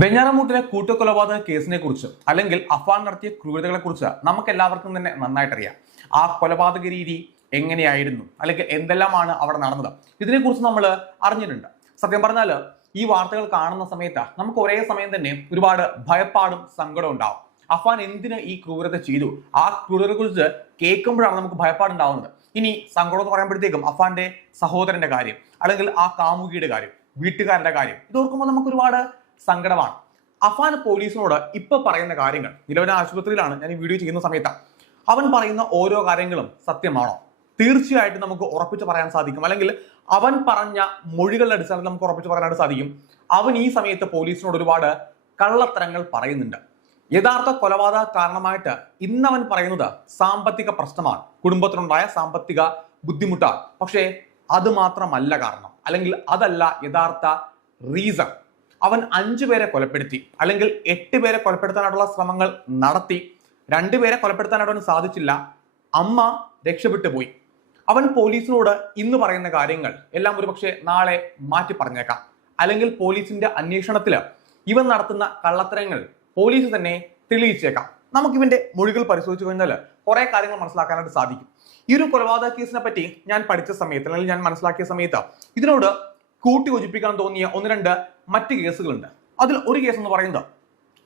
വെഞ്ഞാറമൂട്ടിലെ കൂട്ടക്കൊലപാതക കേസിനെ കുറിച്ച് അല്ലെങ്കിൽ അഫാൻ നടത്തിയ ക്രൂരതകളെ കുറിച്ച് നമുക്ക് എല്ലാവർക്കും തന്നെ നന്നായിട്ടറിയാം. ആ കൊലപാതക രീതി എങ്ങനെയായിരുന്നു, അല്ലെങ്കിൽ എന്തെല്ലാമാണ് അവിടെ നടന്നത്, ഇതിനെക്കുറിച്ച് നമ്മൾ അറിഞ്ഞിട്ടുണ്ട്. സത്യം പറഞ്ഞാൽ ഈ വാർത്തകൾ കാണുന്ന സമയത്ത് നമുക്ക് ഒരേ സമയം തന്നെ ഒരുപാട് ഭയപ്പാടും സങ്കടവും ഉണ്ടാവും. അഫാൻ എന്തിന് ഈ ക്രൂരത ചെയ്തു, ആ ക്രൂരതയെ കുറിച്ച് കേൾക്കുമ്പോഴാണ് നമുക്ക് ഭയപ്പാടുണ്ടാവുന്നത്. ഇനി സങ്കടം എന്ന് പറയുമ്പോഴത്തേക്കും അഫാന്റെ സഹോദരന്റെ കാര്യം, അല്ലെങ്കിൽ ആ കാമുകിയുടെ കാര്യം, വീട്ടുകാരുടെ കാര്യം, ഇത് ഓർക്കുമ്പോൾ നമുക്ക് ഒരുപാട് സങ്കടമാണ്. അഫാൻ പോലീസിനോട് ഇപ്പൊ പറയുന്ന കാര്യങ്ങൾ, നിലവിലെ ആശുപത്രിയിലാണ് ഞാൻ ഈ വീഡിയോ ചെയ്യുന്ന സമയത്ത്, അവൻ പറയുന്ന ഓരോ കാര്യങ്ങളും സത്യമാണോ? തീർച്ചയായിട്ടും നമുക്ക് ഉറപ്പിച്ച് പറയാൻ സാധിക്കും, അല്ലെങ്കിൽ അവൻ പറഞ്ഞ മൊഴികളുടെ അടിസ്ഥാനത്തിൽ നമുക്ക് ഉറപ്പിച്ച് പറയാനായിട്ട് സാധിക്കും. അവൻ ഈ സമയത്ത് പോലീസിനോട് ഒരുപാട് കള്ളത്തരങ്ങൾ പറയുന്നുണ്ട്. യഥാർത്ഥ കൊലപാതക കാരണമായിട്ട് ഇന്നവൻ പറയുന്നത് സാമ്പത്തിക പ്രശ്നമാണ്, കുടുംബത്തിനുണ്ടായ സാമ്പത്തിക ബുദ്ധിമുട്ടാണ്. പക്ഷേ അത് മാത്രമല്ല കാരണം, അല്ലെങ്കിൽ അതല്ല യഥാർത്ഥ റീസൺ. അവൻ 5 പേരെ കൊലപ്പെടുത്തി, അല്ലെങ്കിൽ 8 പേരെ കൊലപ്പെടുത്താനായിട്ടുള്ള ശ്രമങ്ങൾ നടത്തി. 2 പേരെ കൊലപ്പെടുത്താനായിട്ട് സാധിച്ചില്ല. അമ്മ രക്ഷപ്പെട്ടു പോയി. അവൻ പോലീസിനോട് ഇന്ന് പറയുന്ന കാര്യങ്ങൾ എല്ലാം ഒരുപക്ഷെ നാളെ മാറ്റി പറഞ്ഞേക്കാം, അല്ലെങ്കിൽ പോലീസിന്റെ അന്വേഷണത്തിൽ ഇവൻ നടത്തുന്ന കള്ളത്തരങ്ങൾ പോലീസ് തന്നെ തെളിയിച്ചേക്കാം. നമുക്കിവന്റെ മൊഴികൾ പരിശോധിച്ചു കഴിഞ്ഞാൽ കുറെ കാര്യങ്ങൾ മനസ്സിലാക്കാനായിട്ട് സാധിക്കും. ഈ ഒരു കൊലപാതക കേസിനെ പറ്റി ഞാൻ പഠിച്ച സമയത്ത്, അല്ലെങ്കിൽ ഞാൻ മനസ്സിലാക്കിയ സമയത്ത്, ഇതിനോട് കൂട്ടി യോജിപ്പിക്കാൻ തോന്നിയ 1-2 മറ്റ് കേസുകളുണ്ട്. അതിൽ ഒരു കേസ് എന്ന് പറയുന്നത്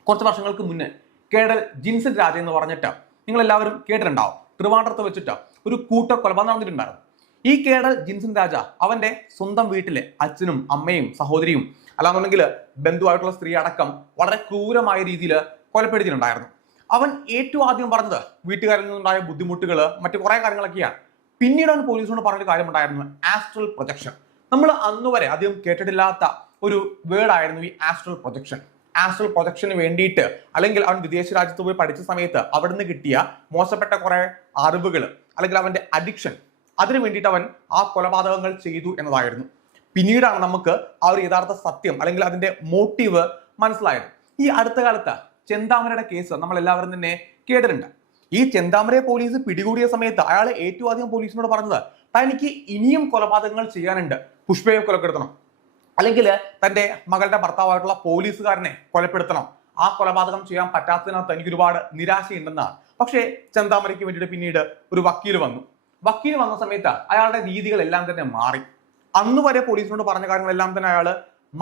കുറച്ച് വർഷങ്ങൾക്ക് മുന്നേ കേഡൽ ജിൻസൺ രാജ എന്ന് പറഞ്ഞിട്ട് നിങ്ങൾ എല്ലാവരും കേട്ടിട്ടുണ്ടാവും. ട്രിവാൻഡ്രത്ത് വെച്ചിട്ട് ഒരു കൊലപാതകം നടന്നിട്ടുണ്ടായിരുന്നു. ഈ കേഡൽ ജിൻസൺ രാജ അവന്റെ സ്വന്തം വീട്ടിലെ അച്ഛനും അമ്മയും സഹോദരിയും അല്ലാന്നുണ്ടെങ്കിൽ ബന്ധുവായിട്ടുള്ള സ്ത്രീ അടക്കം വളരെ ക്രൂരമായ രീതിയിൽ കൊലപ്പെടുത്തിയിട്ടുണ്ടായിരുന്നു. അവൻ ഏറ്റവും ആദ്യം പറഞ്ഞത് വീട്ടുകാരിൽ നിന്നുണ്ടായ ബുദ്ധിമുട്ടുകൾ, മറ്റു കുറെ കാര്യങ്ങളൊക്കെയാണ്. പിന്നീട് അവൻ പോലീസിനോട് പറഞ്ഞൊരു കാര്യമുണ്ടായിരുന്നു, ആസ്ട്രൽ പ്രൊജക്ഷൻ. നമ്മൾ അന്ന് വരെ അധികം കേട്ടിട്ടില്ലാത്ത ഒരു വേർഡായിരുന്നു ഈ ആസ്ട്രൽ പ്രൊജക്ഷൻ. ആസ്ട്രൽ പ്രൊജക്ഷന് വേണ്ടിയിട്ട്, അല്ലെങ്കിൽ അവൻ വിദേശ രാജ്യത്ത് പോയി പഠിച്ച സമയത്ത് അവിടുന്ന് കിട്ടിയ മോശപ്പെട്ട കുറെ അറിവുകൾ, അല്ലെങ്കിൽ അവന്റെ അഡിക്ഷൻ, അതിനു വേണ്ടിയിട്ട് അവൻ ആ കൊലപാതകങ്ങൾ ചെയ്തു എന്നതായിരുന്നു. പിന്നീടാണ് നമുക്ക് ആ ഒരു യഥാർത്ഥ സത്യം, അല്ലെങ്കിൽ അതിന്റെ മോട്ടീവ് മനസ്സിലായത്. ഈ അടുത്ത കാലത്ത് ചെന്താമരയുടെ കേസ് നമ്മൾ എല്ലാവരും തന്നെ കേട്ടിട്ടുണ്ട്. ഈ ചെന്താമരയെ പോലീസ് പിടികൂടിയ സമയത്ത് അയാൾ ഏറ്റവും ആദ്യം പോലീസിനോട് പറഞ്ഞത്, തനിക്ക് ഇനിയും കൊലപാതകങ്ങൾ ചെയ്യാനുണ്ട്, പുഷ്പയെ കൊലപ്പെടുത്തണം, അല്ലെങ്കിൽ തന്റെ മകളുടെ ഭർത്താവായിട്ടുള്ള പോലീസുകാരനെ കൊലപ്പെടുത്തണം, ആ കൊലപാതകം ചെയ്യാൻ പറ്റാത്തതിനകത്ത് എനിക്ക് ഒരുപാട് നിരാശയുണ്ടെന്നാണ്. പക്ഷേ ചെന്താമരയ്ക്ക് വേണ്ടിയിട്ട് പിന്നീട് ഒരു വക്കീൽ വന്നു. വക്കീൽ വന്ന സമയത്ത് അയാളുടെ രീതികളെല്ലാം തന്നെ മാറി. അന്ന് വരെ പോലീസിനോട് പറഞ്ഞ കാര്യങ്ങളെല്ലാം തന്നെ അയാൾ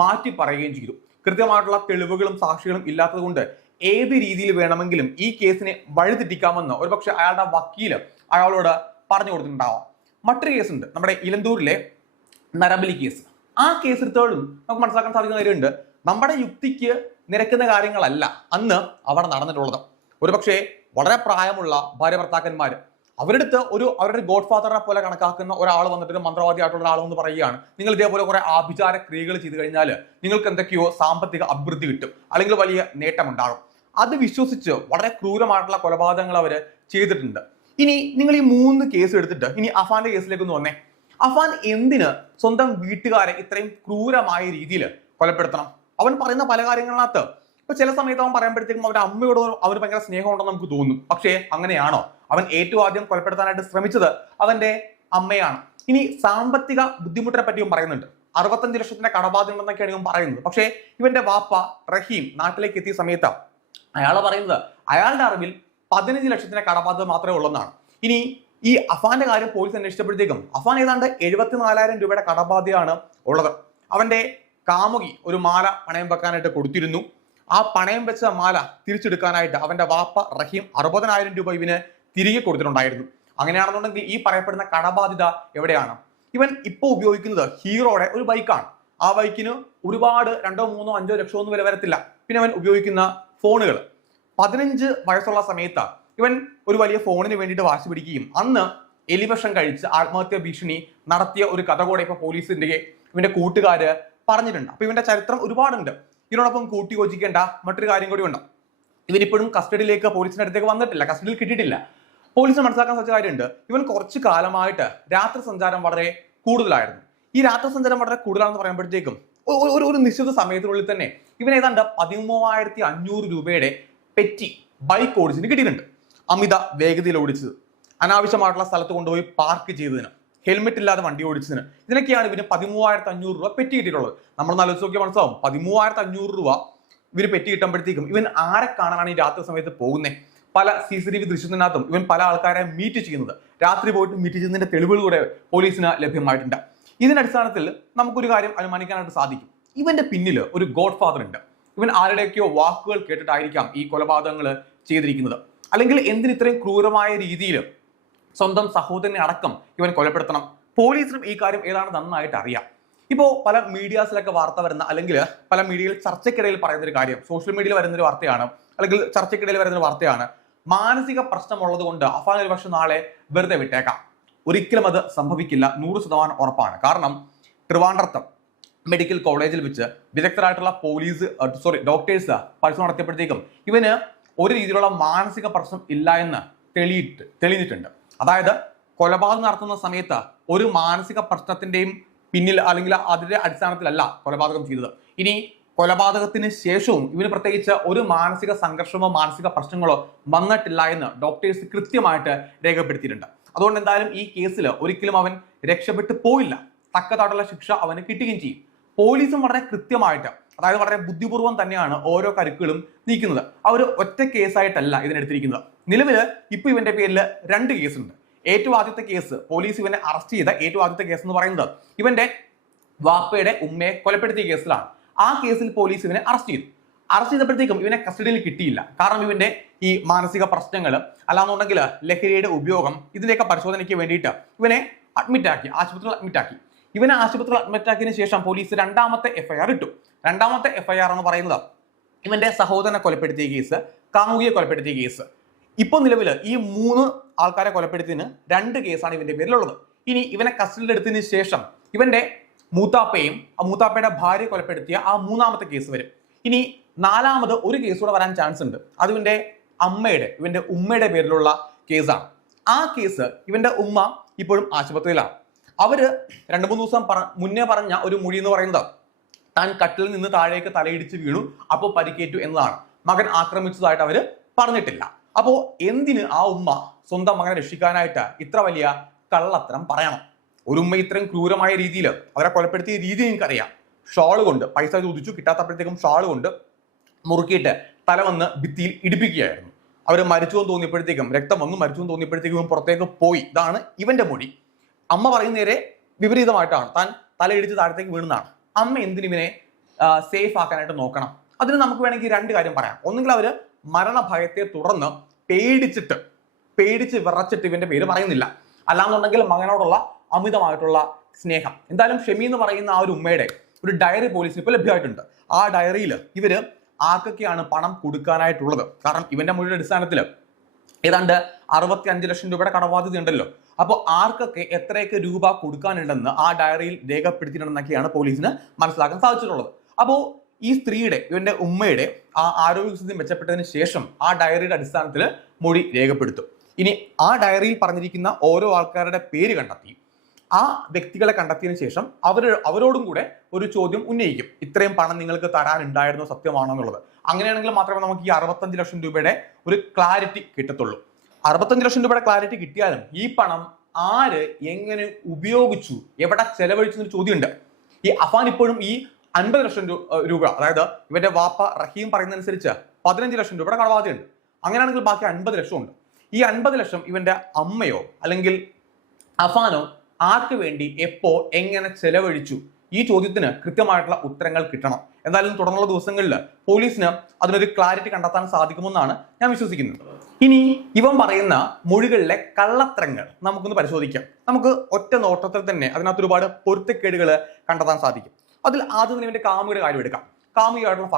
മാറ്റി പറയുകയും ചെയ്തു. കൃത്യമായിട്ടുള്ള തെളിവുകളും സാക്ഷികളും ഇല്ലാത്തത് കൊണ്ട് ഏത് രീതിയിൽ വേണമെങ്കിലും ഈ കേസിനെ വഴിതെറ്റിക്കാമെന്ന് ഒരുപക്ഷെ അയാളുടെ വക്കീല് അയാളോട് പറഞ്ഞു കൊടുത്തിട്ടുണ്ടാവാം. മറ്റൊരു കേസുണ്ട്, നമ്മുടെ ഇലന്തൂരിലെ നരബലി കേസ്. ആ കേസ് എടുത്തോളും നമുക്ക് മനസ്സിലാക്കാൻ സാധിക്കുന്ന കാര്യമുണ്ട്, നമ്മുടെ യുക്തിക്ക് നിരക്കുന്ന കാര്യങ്ങളല്ല അന്ന് അവിടെ നടന്നിട്ടുള്ളത്. ഒരുപക്ഷെ വളരെ പ്രായമുള്ള ഭാര്യ ഭർത്താക്കന്മാർ, അവരെടുത്ത് അവരുടെ ഗോഡ് ഫാദറിനെ പോലെ കണക്കാക്കുന്ന ഒരാൾ വന്നിട്ട്, ഒരു മന്ത്രവാദിയായിട്ടുള്ള ഒരാൾ എന്ന് പറയുകയാണ്, നിങ്ങൾ ഇതേപോലെ കുറെ ആഭിചാര ക്രിയകൾ ചെയ്തു കഴിഞ്ഞാൽ നിങ്ങൾക്ക് എന്തൊക്കെയോ സാമ്പത്തിക അഭിവൃദ്ധി കിട്ടും, അല്ലെങ്കിൽ വലിയ നേട്ടമുണ്ടാകും. അത് വിശ്വസിച്ച് വളരെ ക്രൂരമായിട്ടുള്ള കൊലപാതകങ്ങൾ അവർ ചെയ്തിട്ടുണ്ട്. ഇനി നിങ്ങൾ ഈ 3 കേസ് എടുത്തിട്ട് ഇനി അഫാന്റെ കേസിലേക്ക് ഒന്ന് വന്നേ. അഫാൻ എന്തിന് സ്വന്തം വീട്ടുകാരെ ഇത്രയും ക്രൂരമായ രീതിയിൽ കൊലപ്പെടുത്തണം? അവൻ പറയുന്ന പല കാര്യങ്ങളിനകത്ത് ഇപ്പൊ ചില സമയത്ത് അവൻ പറയുമ്പോഴത്തേക്കും അവരുടെ അമ്മയോട് അവന് ഭയങ്കര സ്നേഹം ഉണ്ടെന്ന് നമുക്ക് തോന്നും. പക്ഷേ അങ്ങനെയാണോ? അവൻ ഏറ്റവും ആദ്യം കൊലപ്പെടുത്താനായിട്ട് ശ്രമിച്ചത് അവന്റെ അമ്മയാണ്. ഇനി സാമ്പത്തിക ബുദ്ധിമുട്ടിനെ പറ്റിയും പറയുന്നുണ്ട്. 65 ലക്ഷത്തിന്റെ കടബാധ്യത ഉണ്ടെന്നൊക്കെയാണ് ഇവൻ പറയുന്നത്. പക്ഷേ ഇവന്റെ വാപ്പ റഹീം നാട്ടിലേക്ക് എത്തിയ സമയത്ത് അയാൾ പറയുന്നത് അയാളുടെ അറിവിൽ 15 ലക്ഷത്തിന്റെ കടബാധ്യത മാത്രമേ ഉള്ളെന്നാണ്. ഇനി ഈ അഫാന്റെ കാര്യം പോലീസ് അന്വേഷിച്ചപ്പോഴത്തേക്കും അഫാൻ ഏതാണ്ട് 74,000 രൂപയുടെ കടബാധ്യതയാണ് ഉള്ളത്. അവന്റെ കാമുകി ഒരു മാല പണയം വെക്കാനായിട്ട് കൊടുത്തിരുന്നു. ആ പണയം വെച്ച മാല തിരിച്ചെടുക്കാനായിട്ട് അവന്റെ വാപ്പ റഹീം 60,000 രൂപ ഇവന് തിരികെ കൊടുത്തിട്ടുണ്ടായിരുന്നു. അങ്ങനെയാണെന്നുണ്ടെങ്കിൽ ഈ പറയപ്പെടുന്ന കടബാധ്യത എവിടെയാണ്? ഇവൻ ഇപ്പോൾ ഉപയോഗിക്കുന്നത് ഹീറോയുടെ ഒരു ബൈക്കാണ്. ആ ബൈക്കിന് ഒരുപാട് 2, 3, 5 ലക്ഷമൊന്നും വില വരത്തില്ല. പിന്നെ അവൻ ഉപയോഗിക്കുന്ന ഫോണുകൾ, 15 വയസ്സുള്ള സമയത്ത് ഇവൻ ഒരു വലിയ ഫോണിന് വേണ്ടിയിട്ട് വാശി പിടിക്കുകയും അന്ന് എലിവിഷം കഴിച്ച് ആത്മഹത്യാ ഭീഷണി നടത്തിയ ഒരു കഥ കൂടെ ഇപ്പൊ പോലീസിന്റെ ഇവന്റെ കൂട്ടുകാര് പറഞ്ഞിട്ടുണ്ട്. അപ്പൊ ഇവന്റെ ചരിത്രം ഒരുപാടുണ്ട്. ഇതിനോടൊപ്പം കൂട്ടി യോജിക്കേണ്ട മറ്റൊരു കാര്യം കൂടി ഉണ്ട്. ഇവനിപ്പോഴും കസ്റ്റഡിയിലേക്ക് പോലീസിന്റെ അടുത്തേക്ക് വന്നിട്ടില്ല, കസ്റ്റഡിയിൽ കിട്ടിയിട്ടില്ല. പോലീസിന് മനസ്സിലാക്കാൻ സാധിച്ച കാര്യമുണ്ട്, ഇവൻ കുറച്ചു കാലമായിട്ട് രാത്രി സഞ്ചാരം വളരെ കൂടുതലായിരുന്നു. ഈ രാത്രി സഞ്ചാരം വളരെ കൂടുതലാണെന്ന് പറയുമ്പോഴത്തേക്കും ഒരു നിശ്ചിത സമയത്തിനുള്ളിൽ തന്നെ ഇവൻ ഏതാണ്ട് 13,500 രൂപയുടെ പെറ്റി ബൈക്ക് ഓടിച്ചിട്ട് കിട്ടിയിട്ടുണ്ട്. അമിത വേഗതയിൽ ഓടിച്ചത്, അനാവശ്യമായിട്ടുള്ള സ്ഥലത്ത് കൊണ്ടുപോയി പാർക്ക് ചെയ്തതിന്, ഹെൽമെറ്റ് ഇല്ലാതെ വണ്ടി ഓടിച്ചതിന്, ഇതിനൊക്കെയാണ് ഇവന് 13,500 രൂപ പെറ്റി കിട്ടിയിട്ടുള്ളത്. നമ്മൾ ആലോചിച്ച് നോക്കിയാൽ മനസ്സിലാവും, 13,500 രൂപ ഇവര് പെറ്റി കിട്ടുമ്പോഴത്തേക്കും ഇവൻ ആരെ കാണാനാണ് ഈ രാത്രി സമയത്ത് പോകുന്നത്? പല CCTV ദൃശ്യത്തിനകത്തും ഇവൻ പല ആൾക്കാരെ മീറ്റ് ചെയ്യുന്നത്, രാത്രി പോയിട്ട് മീറ്റ് ചെയ്യുന്നതിന്റെ തെളിവുകൾ കൂടെ പോലീസിന് ലഭ്യമായിട്ടുണ്ട്. ഇതിന്റെ അടിസ്ഥാനത്തിൽ നമുക്കൊരു കാര്യം അനുമാനിക്കാനായിട്ട് സാധിക്കും, ഇവന്റെ പിന്നിൽ ഒരു ഗോഡ് ഫാദർ ഉണ്ട്. ഇവൻ ആരുടെയൊക്കെയോ വാക്കുകൾ കേട്ടിട്ടായിരിക്കാം ഈ കൊലപാതകങ്ങൾ ചെയ്തിരിക്കുന്നത്. അല്ലെങ്കിൽ എന്തിന് ഇത്രയും ക്രൂരമായ രീതിയിൽ സ്വന്തം സഹോദരനെ അടക്കം ഇവൻ കൊലപ്പെടുത്തണം? പോലീസിനും ഈ കാര്യം ഏതാണ്ട് നന്നായിട്ട് അറിയാം. ഇപ്പോൾ പല മീഡിയാസിലൊക്കെ വാർത്ത വരുന്ന, അല്ലെങ്കിൽ പല മീഡിയയിൽ ചർച്ചയ്ക്കിടയിൽ പറയുന്ന ഒരു കാര്യം, സോഷ്യൽ മീഡിയയിൽ വരുന്നൊരു വാർത്തയാണ്, അല്ലെങ്കിൽ ചർച്ചയ്ക്കിടയിൽ വരുന്നൊരു വാർത്തയാണ്, മാനസിക പ്രശ്നമുള്ളത് കൊണ്ട് അഫാൻ ഒരു പക്ഷെ നാളെ വെറുതെ വിട്ടേക്കാം. ഒരിക്കലും അത് സംഭവിക്കില്ല, 100% ഉറപ്പാണ്. കാരണം ട്രിവാൻഡ്രത്ത് മെഡിക്കൽ കോളേജിൽ വെച്ച് വിദഗ്ധരായിട്ടുള്ള ഡോക്ടേഴ്സ് പരിശോധന നടത്തിയപ്പോഴത്തേക്കും ഇവന് ഒരു രീതിയിലുള്ള മാനസിക പ്രശ്നം ഇല്ല എന്ന് തെളിഞ്ഞിട്ടുണ്ട്. അതായത് കൊലപാതകം നടത്തുന്ന സമയത്ത് ഒരു മാനസിക പ്രശ്നത്തിന്റെയും പിന്നിൽ അല്ലെങ്കിൽ അതിന്റെ അടിസ്ഥാനത്തിലല്ല കൊലപാതകം ചെയ്തത്. ഇനി കൊലപാതകത്തിന് ശേഷവും ഇവന് പ്രത്യേകിച്ച് ഒരു മാനസിക സംഘർഷമോ മാനസിക പ്രശ്നങ്ങളോ വന്നിട്ടില്ല എന്ന് ഡോക്ടേഴ്സ് കൃത്യമായിട്ട് രേഖപ്പെടുത്തിയിട്ടുണ്ട്. അതുകൊണ്ട് എന്തായാലും ഈ കേസിൽ ഒരിക്കലും അവൻ രക്ഷപ്പെട്ടു പോയില്ല, തക്കതായിട്ടുള്ള ശിക്ഷ അവന് കിട്ടുകയും ചെയ്യും. പോലീസും വളരെ കൃത്യമായിട്ട്, അതായത് വളരെ ബുദ്ധിപൂർവ്വം തന്നെയാണ് ഓരോ കരുക്കളും നീക്കുന്നത്. അവർ ഒറ്റ കേസായിട്ടല്ല ഇതിനെടുത്തിരിക്കുന്നത്. നിലവില് ഇപ്പൊ ഇവന്റെ പേരിൽ 2 കേസുണ്ട്. ഏറ്റവും ആദ്യത്തെ കേസ്, പോലീസ് ഇവനെ അറസ്റ്റ് ചെയ്ത ഏറ്റവും ആദ്യത്തെ കേസ് എന്ന് പറയുന്നത് ഇവന്റെ വാപ്പയുടെ ഉമ്മയെ കൊലപ്പെടുത്തിയ കേസിലാണ്. ആ കേസിൽ പോലീസ് ഇവനെ അറസ്റ്റ് ചെയ്തപ്പോഴത്തേക്കും ഇവനെ കസ്റ്റഡിയിൽ കിട്ടിയില്ല. കാരണം ഇവന്റെ ഈ മാനസിക പ്രശ്നങ്ങൾ, അല്ലാന്നുണ്ടെങ്കിൽ ലഹരിയുടെ ഉപയോഗം, ഇതിന്റെയൊക്കെ പരിശോധനയ്ക്ക് വേണ്ടിയിട്ട് ഇവനെ ആശുപത്രിയിൽ അഡ്മിറ്റാക്കി. ഇവനെ ആശുപത്രിയിൽ അഡ്മിറ്റാക്കിയതിനു ശേഷം പോലീസ് 2ാമത്തെ FIR ഇട്ടു. 2ാമത്തെ FIR എന്ന് പറയുന്നത് ഇവന്റെ സഹോദരനെ കൊലപ്പെടുത്തിയ കേസ്, കാമുകിയെ കൊലപ്പെടുത്തിയ കേസ്. ഇപ്പൊ നിലവില് ഈ 3 ആൾക്കാരെ കൊലപ്പെടുത്തിയതിന് 2 കേസാണ് ഇവന്റെ പേരിലുള്ളത്. ഇനി ഇവനെ കസ്റ്റഡിയിൽ എടുത്തതിന് ശേഷം ഇവന്റെ മൂത്താപ്പയും മൂത്താപ്പയുടെ ഭാര്യ കൊലപ്പെടുത്തിയ ആ 3ാമത്തെ കേസ് വരും. ഇനി 4ാമത് ഒരു കേസ് കൂടെ വരാൻ ചാൻസ് ഉണ്ട്. അത് ഇവന്റെ ഉമ്മയുടെ പേരിലുള്ള കേസാണ്. ആ കേസ് ഇവന്റെ ഉമ്മ ഇപ്പോഴും ആശുപത്രിയിലാണ്. അവര് 2-3 ദിവസം മുന്നേ പറഞ്ഞ ഒരു മൊഴി എന്ന് പറയുന്നത് താൻ കട്ടിലിൽ നിന്ന് താഴേക്ക് തലയിടിച്ച് വീണു, അപ്പോൾ പരിക്കേറ്റു എന്നതാണ്. മകൻ ആക്രമിച്ചതായിട്ട് അവര് പറഞ്ഞിട്ടില്ല. അപ്പോ എന്തിന് ആ ഉമ്മ സ്വന്തം മകനെ രക്ഷിക്കാനായിട്ട് ഇത്ര വലിയ കള്ളത്തരം പറയണം? ഒരു ഉമ്മ ഇത്രയും ക്രൂരമായ രീതിയിൽ അവരെ കൊലപ്പെടുത്തിയ രീതി നിങ്ങൾക്കറിയാം. ഷാള് കൊണ്ട് പൈസ ചോദിച്ചു, കിട്ടാത്തപ്പോഴത്തേക്കും ഷാള് കൊണ്ട് മുറുക്കിയിട്ട് തല വന്ന് ഭിത്തിയിൽ ഇടിപ്പിക്കുകയായിരുന്നു. അവർ മരിച്ചുവെന്ന് തോന്നിയപ്പോഴത്തേക്കും, രക്തം വന്നു മരിച്ചുവെന്ന് തോന്നിയപ്പോഴത്തേക്കും പുറത്തേക്ക് പോയി. ഇതാണ് ഇവന്റെ മൊഴി. അമ്മ പറയുന്ന നേരെ വിപരീതമായിട്ടാണ്, താൻ തലയിടിച്ച് താഴത്തേക്ക് വീണതാണ്. അമ്മ എന്തിനിവനെ സേഫ് ആക്കാനായിട്ട് നോക്കണം? അതിന് നമുക്ക് വേണമെങ്കിൽ 2 കാര്യം പറയാം. ഒന്നുകിൽ അവര് മരണഭയത്തെ തുടർന്ന് പേടിച്ച് വിറച്ചിട്ട് ഇവന്റെ പേര് പറയുന്നില്ല, അല്ലാന്നുണ്ടെങ്കിൽ മകനോടുള്ള അമിതമായിട്ടുള്ള സ്നേഹം. എന്തായാലും ഷെമി എന്ന് പറയുന്ന ആ ഒരു ഉമ്മയുടെ ഒരു ഡയറി പോലീസിന് ഇപ്പൊ ലഭ്യമായിട്ടുണ്ട്. ആ ഡയറിയിൽ ഇവര് ആർക്കൊക്കെയാണ് പണം കൊടുക്കാനായിട്ടുള്ളത്? കാരണം ഇവന്റെ മൊഴിയുടെ അടിസ്ഥാനത്തിൽ ഏതാണ്ട് 65 ലക്ഷം രൂപയുടെ കടബാധ്യത ഉണ്ടല്ലോ. അപ്പോൾ ആർക്കൊക്കെ എത്രയൊക്കെ രൂപ കൊടുക്കാനുണ്ടെന്ന് ആ ഡയറിയിൽ രേഖപ്പെടുത്തിയിട്ടുണ്ടെന്നൊക്കെയാണ് പോലീസിന് മനസ്സിലാക്കാൻ സാധിച്ചിട്ടുള്ളത്. അപ്പോൾ ഈ സ്ത്രീയുടെ, ഇവന്റെ ഉമ്മയുടെ ആ ആരോഗ്യസ്ഥിതി മെച്ചപ്പെട്ടതിന് ശേഷം ആ ഡയറിയുടെ അടിസ്ഥാനത്തിൽ മൊഴി രേഖപ്പെടുത്തും. ഇനി ആ ഡയറിയിൽ പറഞ്ഞിരിക്കുന്ന ഓരോ ആൾക്കാരുടെ പേര് കണ്ടെത്തി, ആ വ്യക്തികളെ കണ്ടെത്തിയതിനു ശേഷം അവരോടും കൂടെ ഒരു ചോദ്യം ഉന്നയിക്കും. ഇത്രയും പണം നിങ്ങൾക്ക് തരാനുണ്ടായിരുന്നോ, സത്യമാണോ എന്നുള്ളത്. അങ്ങനെയാണെങ്കിൽ മാത്രമേ നമുക്ക് ഈ 65 ലക്ഷം രൂപയുടെ ഒരു ക്ലാരിറ്റി കിട്ടത്തുള്ളൂ. 65 ലക്ഷം രൂപയുടെ ക്ലാരിറ്റി കിട്ടിയാലും ഈ പണം ആര് എങ്ങനെ ഉപയോഗിച്ചു, എവിടെ ചെലവഴിച്ചു എന്നൊരു ചോദ്യമുണ്ട്. ഈ അഫാൻ ഇപ്പോഴും ഈ 50 ലക്ഷം രൂപ, അതായത് ഇവന്റെ വാപ്പ റഹീം പറയുന്നതനുസരിച്ച് 15 ലക്ഷം രൂപയുടെ കടബാധ്യതയുണ്ട്. അങ്ങനെയാണെങ്കിൽ ബാക്കി 50 ലക്ഷം ഉണ്ട്. ഈ 50 ലക്ഷം ഇവന്റെ അമ്മയോ അല്ലെങ്കിൽ അഫാനോ ആർക്ക് വേണ്ടി എപ്പോ എങ്ങനെ ചെലവഴിച്ചു, ഈ ചോദ്യത്തിന് കൃത്യമായിട്ടുള്ള ഉത്തരങ്ങൾ കിട്ടണം. എന്തായാലും തുടർന്നുള്ള ദിവസങ്ങളിൽ പോലീസിന് അതിനൊരു ക്ലാരിറ്റി കണ്ടെത്താൻ സാധിക്കുമെന്നാണ് ഞാൻ വിശ്വസിക്കുന്നത്. ഇനി ഇവൻ പറയുന്ന മൊഴികളിലെ കള്ളത്തരങ്ങൾ നമുക്കൊന്ന് പരിശോധിക്കാം. നമുക്ക് ഒറ്റ നോട്ടത്തിൽ തന്നെ അതിനകത്ത് ഒരുപാട് പൊരുത്തക്കേടുകൾ കണ്ടെത്താൻ സാധിക്കും. അതിൽ ആദ്യം തന്നെ ഇവന്റെ കാമുകിയുടെ കാര്യം എടുക്കാം. കാമുകിയായിട്ടുള്ള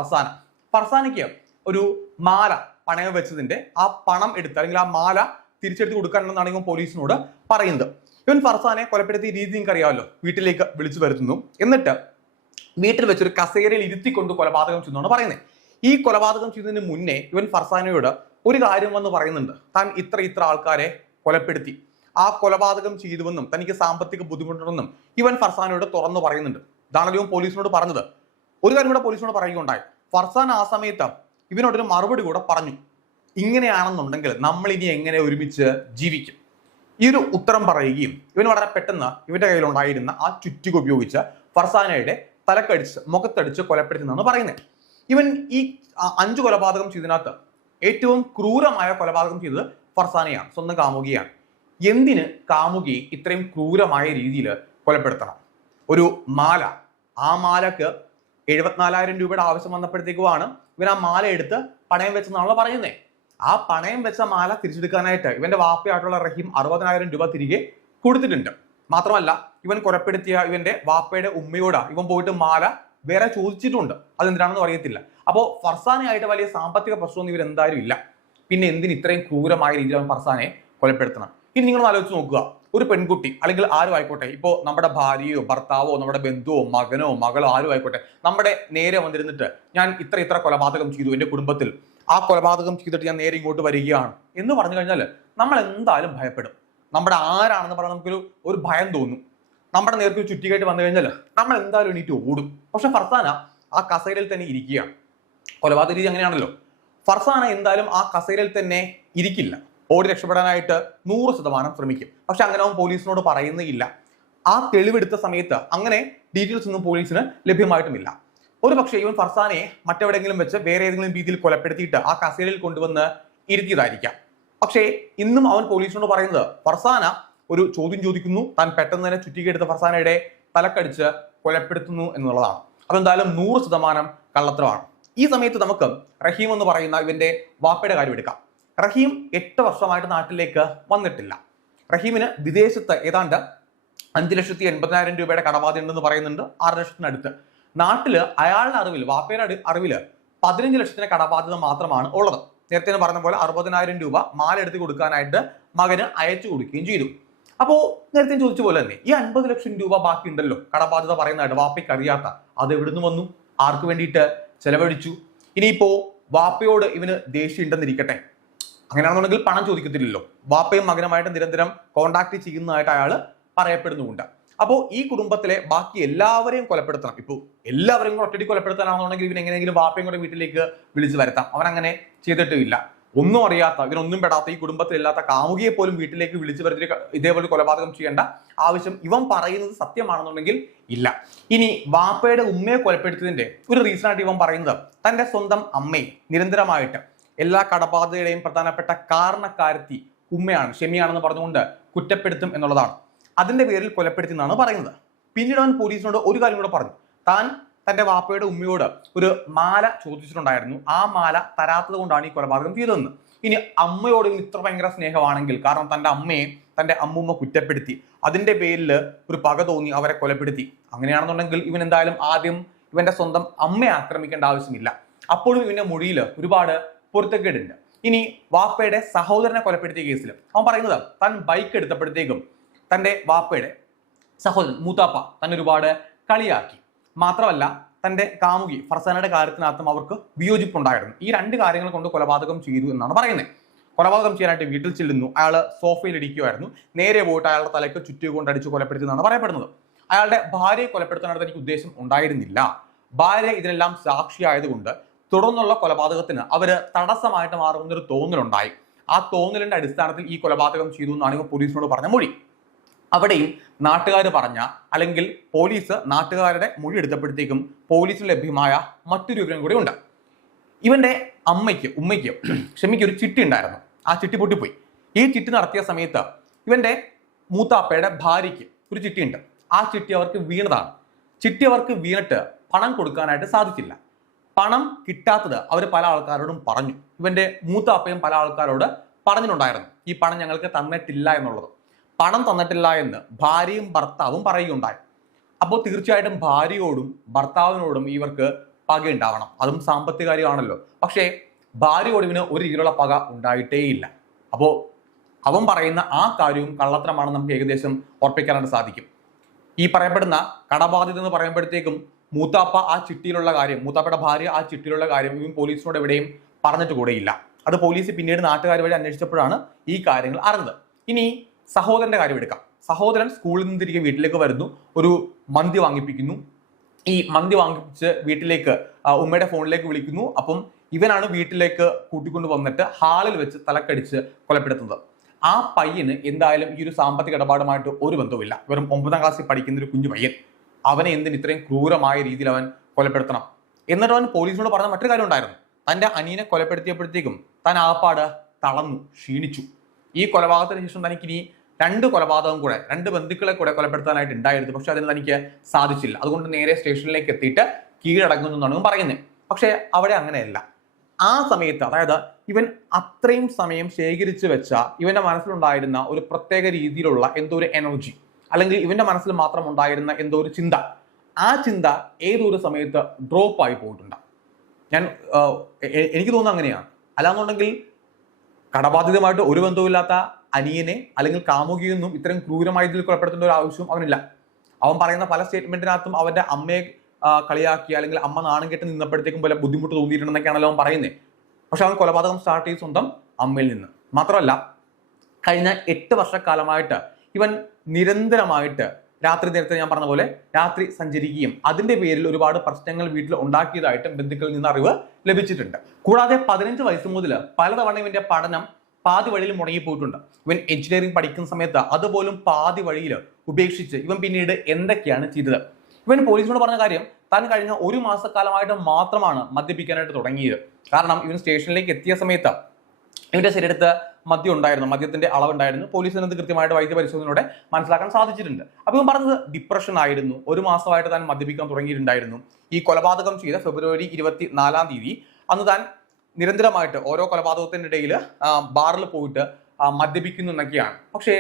ഫർസാനയ്ക്ക് ഒരു മാല പണയം വെച്ചതിന്റെ ആ പണം എടുത്ത്, അല്ലെങ്കിൽ ആ മാല തിരിച്ചെടുത്ത് കൊടുക്കാനുണ്ടെന്നാണ് ഇവൻ പോലീസിനോട് പറയുന്നത്. ഇവൻ ഫർസാനെ കൊലപ്പെടുത്തിയ രീതി നിങ്ങൾക്ക് അറിയാമല്ലോ. വീട്ടിലേക്ക് വിളിച്ചു വരുത്തുന്നു, എന്നിട്ട് വീട്ടിൽ വെച്ചൊരു കസേരയിൽ ഇരുത്തിക്കൊണ്ട് കൊലപാതകം ചെയ്യുന്നതാണ് പറയുന്നത്. ഈ കൊലപാതകം ചെയ്യുന്നതിന് മുന്നേ ഇവൻ ഫർസാനയോട് ഒരു കാര്യം വന്ന് പറയുന്നുണ്ട്, താൻ ഇത്ര ആൾക്കാരെ കൊലപ്പെടുത്തി, ആ കൊലപാതകം ചെയ്തുവെന്നും തനിക്ക് സാമ്പത്തിക ബുദ്ധിമുട്ടുണ്ടെന്നും ഇവൻ ഫർസാനയോട് തുറന്നു പറയുന്നുണ്ട്. ഇതാണല്ലോ ഇവൻ പോലീസിനോട് പറഞ്ഞത്. ഒരു കാര്യം കൂടെ പോലീസിനോട് പറയുകയുണ്ടായി. ഫർസാൻ ആ സമയത്ത് ഇവനോടൊരു മറുപടി കൂടെ പറഞ്ഞു, ഇങ്ങനെയാണെന്നുണ്ടെങ്കിൽ നമ്മൾ ഇനി എങ്ങനെ ഒരുമിച്ച് ജീവിക്കും? ഈ ഒരു ഉത്തരം പറയുകയും ഇവൻ വളരെ പെട്ടെന്ന് ഇവന്റെ കയ്യിലുണ്ടായിരുന്ന ആ ചുറ്റിക ഉപയോഗിച്ച് ഫർസാനയുടെ തലക്കടിച്ച് മുഖത്തടിച്ച് കൊലപ്പെടുത്തുന്നതെന്ന് പറയുന്നത്. ഇവൻ ഈ 5 കൊലപാതകം ചെയ്തതിനകത്ത് ഏറ്റവും ക്രൂരമായ കൊലപാതകം ചെയ്തത് ഫർസാനയാണ്, സ്വന്തം കാമുകിയാണ്. എന്തിന് കാമുകിയെ ഇത്രയും ക്രൂരമായ രീതിയിൽ കൊലപ്പെടുത്തണം? ഒരു മാല, ആ മാലക്ക് 74,000 രൂപയുടെ ആവശ്യം വന്നപ്പോഴത്തേക്കുമാണ് ഇവൻ ആ മാല എടുത്ത് പണയം വെച്ചെന്നാണല്ലോ പറയുന്നത്. ആ പണയം വെച്ച മാല തിരിച്ചെടുക്കാനായിട്ട് ഇവന്റെ വാപ്പയായിട്ടുള്ള റഹീം 60,000 രൂപ തിരികെ കൊടുത്തിട്ടുണ്ട്. മാത്രമല്ല, ഇവൻ കൊലപ്പെടുത്തിയ ഇവന്റെ വാപ്പയുടെ ഉമ്മയോട് ഇവൻ പോയിട്ട് മാല വേറെ ചോദിച്ചിട്ടുണ്ട്. അതെന്തിനാണെന്ന് അറിയത്തില്ല. അപ്പോൾ ഫർസാനയായിട്ട് വലിയ സാമ്പത്തിക പ്രശ്നമൊന്നും ഇവർ എന്തായാലും ഇല്ല. പിന്നെ എന്തിന് ഇത്രയും ക്രൂരമായ രീതിയിൽ അവൻ ഫർസാനെ കൊലപ്പെടുത്തണം? ഇനി നിങ്ങൾ ആലോചിച്ച് നോക്കുക, ഒരു പെൺകുട്ടി അല്ലെങ്കിൽ ആരും ആയിക്കോട്ടെ, ഇപ്പോൾ നമ്മുടെ ഭാര്യയോ ഭർത്താവോ നമ്മുടെ ബന്ധുവോ മകനോ മകളോ ആരും ആയിക്കോട്ടെ, നമ്മുടെ നേരെ വന്നിരുന്നിട്ട് ഞാൻ ഇത്ര കൊലപാതകം ചെയ്തു എന്റെ കുടുംബത്തിൽ, ആ കൊലപാതകം ചെയ്തിട്ട് ഞാൻ നേരെ ഇങ്ങോട്ട് വരികയാണ് എന്ന് പറഞ്ഞു കഴിഞ്ഞാൽ നമ്മൾ എന്തായാലും ഭയപ്പെടും. നമ്മുടെ ആരാണെന്ന് പറഞ്ഞാൽ നമുക്കൊരു ഭയം തോന്നും. നമ്മുടെ നേർക്ക് ചുറ്റിക്കായിട്ട് വന്നു കഴിഞ്ഞാൽ നമ്മൾ എന്തായാലും എണീറ്റ് ഓടും. പക്ഷെ ഫർസാന ആ കസേരയിൽ തന്നെ ഇരിക്കുകയാണ്. കൊലപാതക രീതി അങ്ങനെയാണല്ലോ. ഫർസാന എന്തായാലും ആ കസേരയിൽ തന്നെ ഇരിക്കില്ല, ഓടി രക്ഷപ്പെടാനായിട്ട് 100% ശ്രമിക്കും. പക്ഷെ അങ്ങനെ അവൻ പോലീസിനോട് പറയുന്നില്ല. ആ തെളിവെടുത്ത സമയത്ത് അങ്ങനെ ഡീറ്റെയിൽസ് ഒന്നും പോലീസിന് ലഭ്യമായിട്ടുമില്ല. ഒരു പക്ഷേ ഇവൻ ഫർസാനയെ മറ്റെവിടെയെങ്കിലും വെച്ച് വേറെ ഏതെങ്കിലും രീതിയിൽ കൊലപ്പെടുത്തിയിട്ട് ആ കസേരയിൽ കൊണ്ടുവന്ന് ഇരുത്തിയതായിരിക്കാം. പക്ഷേ ഇന്നും അവൻ പോലീസിനോട് പറയുന്നത് ഫർസാന ഒരു ചോദ്യം ചോദിക്കുന്നു, താൻ പെട്ടെന്ന് തന്നെ ചുറ്റിക്കെടുത്ത ഫർസാനയുടെ തലക്കടിച്ച് കൊലപ്പെടുത്തുന്നു എന്നുള്ളതാണ്. അതെന്തായാലും 100% കള്ളത്തരമാണ്. ഈ സമയത്ത് നമുക്ക് റഹീം എന്ന് പറയുന്ന ഇവന്റെ വാപ്പയുടെ കാര്യം എടുക്കാം. റഹീം 8 വർഷമായിട്ട് നാട്ടിലേക്ക് വന്നിട്ടില്ല. റഹീമിന് വിദേശത്ത് ഏതാണ്ട് 5,80,000 രൂപയുടെ കടബാധ്യത ഉണ്ടെന്ന് പറയുന്നുണ്ട്, 6 ലക്ഷത്തിനടുത്ത്. നാട്ടില് അയാളുടെ അറിവിൽ, വാപ്പയുടെ അറിവില് 15 ലക്ഷത്തിന് കടബാധ്യത മാത്രമാണ് ഉള്ളത്. നേരത്തെ പറഞ്ഞ പോലെ 60,000 രൂപ മാല എടുത്ത് കൊടുക്കാനായിട്ട് മകന് അയച്ചു കൊടുക്കുകയും ചെയ്തു. അപ്പോ നേരത്തെ ചോദിച്ച പോലെ തന്നെ ഈ 50 ലക്ഷം രൂപ ബാക്കി ഉണ്ടല്ലോ കടബാധ്യത പറയുന്നതായിട്ട് വാപ്പയ്ക്ക് അറിയാത്ത, അത് എവിടുന്ന് വന്നു, ആർക്ക് വേണ്ടിയിട്ട് ചെലവഴിച്ചു? ഇനിയിപ്പോ വാപ്പയോട് ഇവന് ദേഷ്യം ഉണ്ടെന്നിരിക്കട്ടെ, അങ്ങനെയാണെന്നുണ്ടെങ്കിൽ പണം ചോദിക്കത്തില്ലല്ലോ. വാപ്പയും മകനുമായിട്ട് നിരന്തരം കോണ്ടാക്ട് ചെയ്യുന്നതായിട്ട് അയാൾ പറയപ്പെടുന്നുമുണ്ട്. അപ്പോൾ ഈ കുടുംബത്തിലെ ബാക്കി എല്ലാവരെയും കൊലപ്പെടുത്തണം. ഇപ്പോൾ എല്ലാവരെയും ഒറ്റടി കൊലപ്പെടുത്താനാണെന്നുണ്ടെങ്കിൽ ഇവൻ എങ്ങനെയെങ്കിലും വാപ്പയും കൂടെ വീട്ടിലേക്ക് വിളിച്ചു വരുത്താം. അവൻ അങ്ങനെ ചെയ്തിട്ടുമില്ല. ഒന്നും അറിയാത്ത, ഇവനൊന്നും പെടാത്ത, ഈ കുടുംബത്തിലില്ലാത്ത കാമുകിയെ പോലും വീട്ടിലേക്ക് വിളിച്ചു വരുത്തി ഇതേപോലെ കൊലപാതകം ചെയ്യേണ്ട ആവശ്യം ഇവൻ പറയുന്നത് സത്യമാണെന്നുണ്ടെങ്കിൽ ഇല്ല. ഇനി വാപ്പയുടെ ഉമ്മയെ കൊലപ്പെടുത്തിയതിന്റെ ഒരു റീസൺ ആയിട്ട് ഇവൻ പറയുന്നത് തന്റെ സ്വന്തം അമ്മയെ നിരന്തരമായിട്ട് എല്ലാ കടബാധ്യതയുടെയും പ്രധാനപ്പെട്ട കാരണക്കാരത്തി ഉമ്മയാണ്, ഷെമിയാണെന്ന് പറഞ്ഞുകൊണ്ട് കുറ്റപ്പെടുത്തും എന്നുള്ളതാണ്. അതിന്റെ പേരിൽ കൊലപ്പെടുത്തി എന്നാണ് പറയുന്നത്. പിന്നീട് അവൻ പോലീസിനോട് ഒരു കാര്യം കൂടെ പറഞ്ഞു. താൻ തന്റെ വാപ്പയുടെ ഉമ്മയോട് ഒരു മാല ചോദിച്ചിട്ടുണ്ടായിരുന്നു, ആ മാല തരാത്തത് കൊണ്ടാണ് ഈ കൊലപാതകം ചെയ്തതെന്ന്. ഇനി അമ്മയോട് ഇത്ര ഭയങ്കര സ്നേഹമാണെങ്കിൽ, കാരണം തന്റെ അമ്മയെ തന്റെ അമ്മൂമ്മ കുറ്റപ്പെടുത്തി, അതിന്റെ പേരിൽ ഒരു പക തോന്നി അവരെ കൊലപ്പെടുത്തി, അങ്ങനെയാണെന്നുണ്ടെങ്കിൽ ഇവൻ എന്തായാലും ആദ്യം ഇവന്റെ സ്വന്തം അമ്മയെ ആക്രമിക്കേണ്ട ആവശ്യമില്ല. അപ്പോഴും ഇവന്റെ മൊഴിയിൽ ഒരുപാട് പൊരുത്തക്കേടുണ്ട്. ഇനി വാപ്പയുടെ സഹോദരനെ കൊലപ്പെടുത്തിയ കേസിൽ അവൻ പറയുന്നത് താൻ ബൈക്ക് എടുത്തപ്പോഴത്തേക്കും തന്റെ വാപ്പയുടെ സഹോദരൻ മൂത്താപ്പ തന്നെ ഒരുപാട് കളിയാക്കി. മാത്രമല്ല തന്റെ കാമുകി ഫർസാനയുടെ കാര്യത്തിനകത്തും അവർക്ക് വിയോജിപ്പുണ്ടായിരുന്നു. ഈ 2 കാര്യങ്ങൾ കൊണ്ട് കൊലപാതകം ചെയ്തു എന്നാണ് പറയുന്നത്. കൊലപാതകം ചെയ്യാനായിട്ട് വീട്ടിൽ ചെല്ലുന്നു, അയാൾ സോഫയിൽ ഇരിക്കുമായിരുന്നു, നേരെ പോയിട്ട് അയാളുടെ തലയ്ക്ക് ചുറ്റി കൊണ്ടടിച്ച് കൊലപ്പെടുത്തി എന്നാണ് പറയപ്പെടുന്നത്. അയാളുടെ ഭാര്യയെ കൊലപ്പെടുത്താനായിട്ട് എനിക്ക് ഉദ്ദേശം ഉണ്ടായിരുന്നില്ല. ഭാര്യ ഇതിനെല്ലാം സാക്ഷിയായതുകൊണ്ട് തുടർന്നുള്ള കൊലപാതകത്തിന് അവര് തടസ്സമായിട്ട് മാറുന്നൊരു തോന്നലുണ്ടായി. ആ തോന്നലിന്റെ അടിസ്ഥാനത്തിൽ ഈ കൊലപാതകം ചെയ്തു എന്നാണ് പോലീസിനോട് പറഞ്ഞ മൊഴി. അവിടെയും നാട്ടുകാർ പറഞ്ഞ, അല്ലെങ്കിൽ പോലീസ് നാട്ടുകാരുടെ മൊഴി എടുത്തപ്പോഴത്തേക്കും പോലീസിന് ലഭ്യമായ മറ്റൊരു വിവരം കൂടി ഉണ്ട്. ഇവന്റെ ഉമ്മയ്ക്ക് ക്ഷമിക്ക് ഒരു ചിട്ടി ഉണ്ടായിരുന്നു. ആ ചിട്ടി പൊട്ടിപ്പോയി. ഈ ചിട്ടി നടത്തിയ സമയത്ത് ഇവന്റെ മൂത്താപ്പയുടെ ഭാര്യയ്ക്ക് ഒരു ചിട്ടിയുണ്ട്. ആ ചിട്ടി അവർക്ക് വീണതാണ്. ചിട്ടി അവർക്ക് വീണിട്ട് പണം കൊടുക്കാനായിട്ട് സാധിച്ചില്ല. പണം കിട്ടാത്തത് അവർ പല ആൾക്കാരോടും പറഞ്ഞു. ഇവന്റെ മൂത്താപ്പയും പല ആൾക്കാരോട് പറഞ്ഞിട്ടുണ്ടായിരുന്നു, ഈ പണം ഞങ്ങൾക്ക് തന്നിട്ടില്ല എന്നുള്ളത്. പണം തന്നിട്ടില്ല എന്ന് ഭാര്യയും ഭർത്താവും പറയുകയുണ്ടായി. അപ്പോൾ തീർച്ചയായിട്ടും ഭാര്യയോടും ഭർത്താവിനോടും ഇവർക്ക് പക ഉണ്ടാവണം, അതും സാമ്പത്തിക കാര്യമാണല്ലോ. പക്ഷേ ഭാര്യയോട് ഇവന് ഒരു രീതിയിലുള്ള പക ഉണ്ടായിട്ടേയില്ല. അപ്പോൾ അവൻ പറയുന്ന ആ കാര്യവും കള്ളത്തരമാണെന്ന് നമുക്ക് ഏകദേശം ഉറപ്പിക്കാനായിട്ട് സാധിക്കും. ഈ പറയപ്പെടുന്ന കടബാധ്യത എന്ന് പറയുമ്പോഴത്തേക്കും മൂത്താപ്പ ആ ചിട്ടിയിലുള്ള കാര്യം, മൂത്താപ്പയുടെ ഭാര്യ ആ ചിട്ടിയിലുള്ള കാര്യം ഇവൻ പോലീസിനോട് എവിടെയും പറഞ്ഞിട്ട് കൂടെയില്ല. അത് പോലീസ് പിന്നീട് നാട്ടുകാർ വഴി അന്വേഷിച്ചപ്പോഴാണ് ഈ കാര്യങ്ങൾ അറിഞ്ഞത്. ഇനി സഹോദരന്റെ കാര്യം എടുക്കാം. സഹോദരൻ സ്കൂളിൽ നിന്ന് തിരികെ വീട്ടിലേക്ക് വരുന്നു, ഒരു മന്തി വാങ്ങിപ്പിക്കുന്നു. ഈ മന്തി വാങ്ങിപ്പിച്ച് വീട്ടിലേക്ക് ഉമ്മയുടെ ഫോണിലേക്ക് വിളിക്കുന്നു. അപ്പം ഇവനാണ് വീട്ടിലേക്ക് കൂട്ടിക്കൊണ്ട് വന്നിട്ട് ഹാളിൽ വെച്ച് തലക്കടിച്ച് കൊലപ്പെടുത്തുന്നത്. ആ പയ്യന് എന്തായാലും ഈ ഒരു സാമ്പത്തിക ഇടപാടുമായിട്ട് ഒരു ബന്ധവുമില്ല. വെറും 9ാം ക്ലാസ്സിൽ പഠിക്കുന്ന ഒരു കുഞ്ഞു പയ്യൻ. അവനെ എന്തിന് ഇത്രയും ക്രൂരമായ രീതിയിൽ അവൻ കൊലപ്പെടുത്തണം? എന്നിട്ട് അവൻ പോലീസിനോട് പറഞ്ഞ മറ്റൊരു കാര്യം ഉണ്ടായിരുന്നു. തന്റെ അനിയനെ കൊലപ്പെടുത്തിയപ്പോഴത്തേക്കും താൻ ആപ്പാട് തളർന്നു, ക്ഷീണിച്ചു. ഈ കൊലപാതകത്തിന് ശേഷം തനിക്ക് ഇനി 2 കൊലപാതകം കൂടെ, 2 ബന്ധുക്കളെ കൂടെ കൊലപ്പെടുത്താനായിട്ട് ഉണ്ടായിരുന്നു. പക്ഷെ അതിന് തനിക്ക് സാധിച്ചില്ല. അതുകൊണ്ട് നേരെ സ്റ്റേഷനിലേക്ക് എത്തിയിട്ട് കീഴടങ്ങുന്നു എന്നാണ് പറയുന്നത്. പക്ഷെ അവിടെ അങ്ങനെയല്ല. ആ സമയത്ത്, അതായത് ഇവൻ അത്രയും സമയം ശേഖരിച്ചു വെച്ച ഇവന്റെ മനസ്സിലുണ്ടായിരുന്ന ഒരു പ്രത്യേക രീതിയിലുള്ള എന്തോ ഒരു എനർജി, അല്ലെങ്കിൽ ഇവന്റെ മനസ്സിൽ മാത്രം ഉണ്ടായിരുന്ന എന്തോ ഒരു ചിന്ത, ആ ചിന്ത ഏതൊരു സമയത്ത് ഡ്രോപ്പ് ആയി പോയിട്ടുണ്ട്. എനിക്ക് തോന്നുന്നു അങ്ങനെയാണ്. അല്ലാന്നുണ്ടെങ്കിൽ കടബാധിതമായിട്ട് ഒരു ബന്ധവുമില്ലാത്ത അനിയനെ അല്ലെങ്കിൽ കാമുകിയൊന്നും ഇത്രയും ക്രൂരമായി ഇതിൽ കൊലപ്പെടുത്തേണ്ട ഒരു ആവശ്യം അവനില്ല. അവൻ പറയുന്ന പല സ്റ്റേറ്റ്മെന്റിനകത്തും അവന്റെ അമ്മയെ കളിയാക്കി അല്ലെങ്കിൽ അമ്മ നാണം കെട്ട് നിന്നപ്പോഴത്തേക്കും പോലെ ബുദ്ധിമുട്ട് തോന്നിയിട്ടുണ്ടെന്നൊക്കെയാണല്ലോ അവൻ പറയുന്നത്. പക്ഷെ അവൻ കൊലപാതകം സ്റ്റാർട്ട് ചെയ്ത് സ്വന്തം അമ്മയിൽ നിന്ന്. മാത്രമല്ല, കഴിഞ്ഞ 8 വർഷക്കാലമായിട്ട് ഇവൻ നിരന്തരമായിട്ട് രാത്രി, നേരത്തെ ഞാൻ പറഞ്ഞ പോലെ രാത്രി സഞ്ചരിക്കുകയും അതിന്റെ പേരിൽ ഒരുപാട് പ്രശ്നങ്ങൾ വീട്ടിൽ ഉണ്ടാക്കിയതായിട്ടും ബന്ധുക്കളിൽ നിന്ന് അറിവ് ലഭിച്ചിട്ടുണ്ട്. കൂടാതെ 15 വയസ്സ് മുതൽ പലതവണ ഇവന്റെ പഠനം പാതി വഴിയിൽ മുടങ്ങിപ്പോയിട്ടുണ്ട്. ഇവൻ എഞ്ചിനീയറിംഗ് പഠിക്കുന്ന സമയത്ത് അതുപോലും പാതി വഴിയിൽ ഉപേക്ഷിച്ച് ഇവൻ പിന്നീട് എന്തൊക്കെയാണ് ചെയ്തത്. ഇവൻ പോലീസിനോട് പറഞ്ഞ കാര്യം, താൻ കഴിഞ്ഞ 1 മാസക്കാലമായിട്ട് മാത്രമാണ് മദ്യപിക്കാനായിട്ട് തുടങ്ങിയത്. കാരണം ഇവൻ സ്റ്റേഷനിലേക്ക് എത്തിയ സമയത്ത് ഇവന്റെ ശരീരത്ത് മദ്യം ഉണ്ടായിരുന്നു, മദ്യത്തിന്റെ അളവുണ്ടായിരുന്നു. പോലീസിനത് കൃത്യമായിട്ട് വൈദ്യ പരിശോധനയോടെ മനസ്സിലാക്കാൻ സാധിച്ചിട്ടുണ്ട്. അപ്പൊ ഇവൻ പറഞ്ഞത് ഡിപ്രഷൻ ആയിരുന്നു. 1 മാസമായിട്ട് താൻ മദ്യപിക്കാൻ തുടങ്ങിയിട്ടുണ്ടായിരുന്നു. ഈ കൊലപാതകം ചെയ്ത ഫെബ്രുവരി 24-ാം തീയതി അന്ന് താൻ നിരന്തരമായിട്ട് ഓരോ കൊലപാതകത്തിന്റെ ഇടയിൽ ബാറിൽ പോയിട്ട് മദ്യപിക്കുന്നു എന്നൊക്കെയാണ്. പക്ഷേ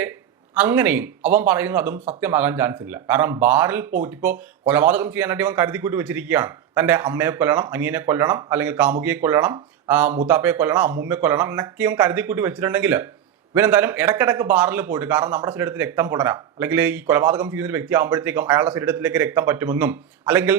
അങ്ങനെയും അവൻ പറയുന്നത് അതും സത്യമാകാൻ ചാൻസ് ഇല്ല. കാരണം ബാറിൽ പോയിട്ട് ഇപ്പോൾ കൊലപാതകം ചെയ്യാനായിട്ട് ഇവൻ കരുതിക്കൂട്ടി വെച്ചിരിക്കുകയാണ്. തന്റെ അമ്മയെ കൊല്ലണം, അനിയനെ കൊല്ലണം, അല്ലെങ്കിൽ കാമുകിയെ കൊല്ലണം, മൂത്താപ്പയെ കൊല്ലണം, അമ്മൂമ്മയെ കൊല്ലണം എന്നൊക്കെ ഇവൻ കരുതിക്കൂട്ടി വെച്ചിട്ടുണ്ടെങ്കിൽ ഇവൻ എന്തായാലും ഇടയ്ക്കിടയ്ക്ക് ബാറിൽ പോയിട്ട്, കാരണം നമ്മുടെ ശരീരത്തിൽ രക്തം പുടരാം, അല്ലെങ്കിൽ ഈ കൊലപാതകം ചെയ്യുന്ന ഒരു വ്യക്തി ആകുമ്പോഴത്തേക്കും അയാളുടെ ശരീരത്തിലേക്ക് രക്തം പറ്റുമെന്നും അല്ലെങ്കിൽ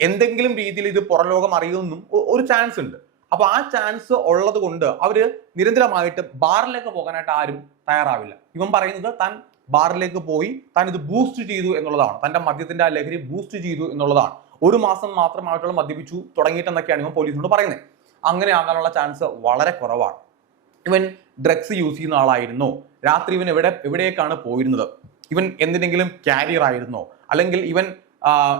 എന്തെങ്കിലും രീതിയിൽ ഇത് പുറംലോകം അറിയുമെന്നും ഒരു ചാൻസ് ഉണ്ട്. അപ്പൊ ആ ചാൻസ് ഉള്ളത് കൊണ്ട് അവര് നിരന്തരമായിട്ട് ബാറിലേക്ക് പോകാനായിട്ട് ആരും തയ്യാറാവില്ല. ഇവൻ പറയുന്നത് താൻ ബാറിലേക്ക് പോയി താൻ ഇത് ബൂസ്റ്റ് ചെയ്തു എന്നുള്ളതാണ്, തന്റെ മദ്യത്തിന്റെ ആ ലഹരി ബൂസ്റ്റ് ചെയ്തു എന്നുള്ളതാണ്. 1 മാസം മാത്രമായിട്ടുള്ള മദ്യപിച്ചു തുടങ്ങിയിട്ടെന്നൊക്കെയാണ് ഇവൻ പോലീസിനോട് പറയുന്നത്. അങ്ങനെ ആകാനുള്ള ചാൻസ് വളരെ കുറവാണ്. ഇവൻ ഡ്രഗ്സ് യൂസ് ചെയ്യുന്ന ആളായിരുന്നോ? രാത്രി ഇവൻ എവിടേക്കാണ് പോയിരുന്നത്? ഇവൻ എന്തിനെങ്കിലും കാരിയർ ആയിരുന്നോ? അല്ലെങ്കിൽ ഇവൻ